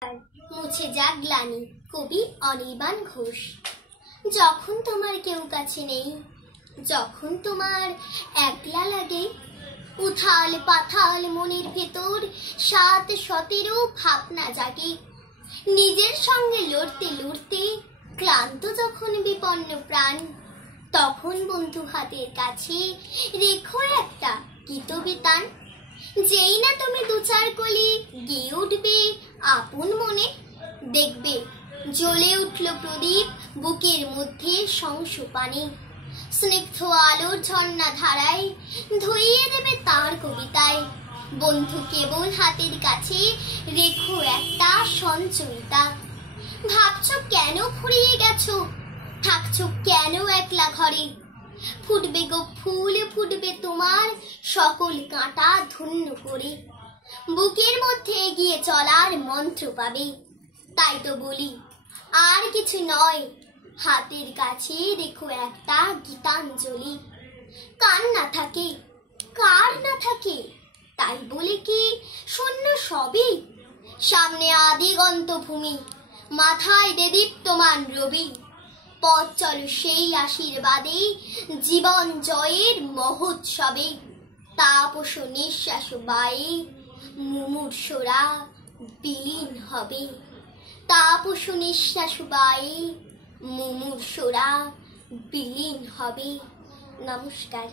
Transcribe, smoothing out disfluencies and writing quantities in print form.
মুছে যাক গ্লানি। কবি অনির্বাণ ঘোষ। যখন তোমার কেউ কাছে নেই, যখন তোমার একলা লাগে, উথাল পাথাল মনের ভেতর ৭-১৭ ভাবনা জাগে। নিজের সঙ্গে লড়তে লড়তে ক্লান্ত যখন বিপন্ন প্রাণ, তখন বন্ধু হাতের কাছে রেখো একটা গীতবিতান। যেই না তুমি ২-৪ কলি গেয়ে উঠবে আপন মনে, দেখবে জ্বলে উঠল প্রদীপ বুকের মধ্যে সংসুপানে। স্নিগ্ধ আলোর ঝর্ণা ধারায় ধুইয়ে দেবে তার কবিতায়। বন্ধু কেবল হাতের কাছে রেখো একটা সঞ্চয়িতা। ভাবছো কেন ফুরিয়ে গেছো, থাকছো কেন একলা ঘরে? ফুটবে গো ফুল, ফুটবে তোমার সকল কাঁটা ধন্য করে। বুকের মধ্যে এগিয়ে চলার মন্ত্র পাবে। তাই তো বলি আর কিছু নয়, হাতের কাছে রেখো একটা গীতাঞ্জলি। কার না থাকে, কার না থাকে, তাই বলে কি শূন্য সবই? সামনে আদিগন্ত ভূমি, মাথায় দেদীপ্যমান রবি। পথ চলো সেই আশীর্বাদে, জীবন জয়ের মহোৎসবে। তাপস নিঃশ্বাস বায়ে মুমূর্ষরা বিলীন হবে। তাপস নিঃশ্বাস বায়ে মুমূর্ষরা বিলীন হবে। নমস্কার।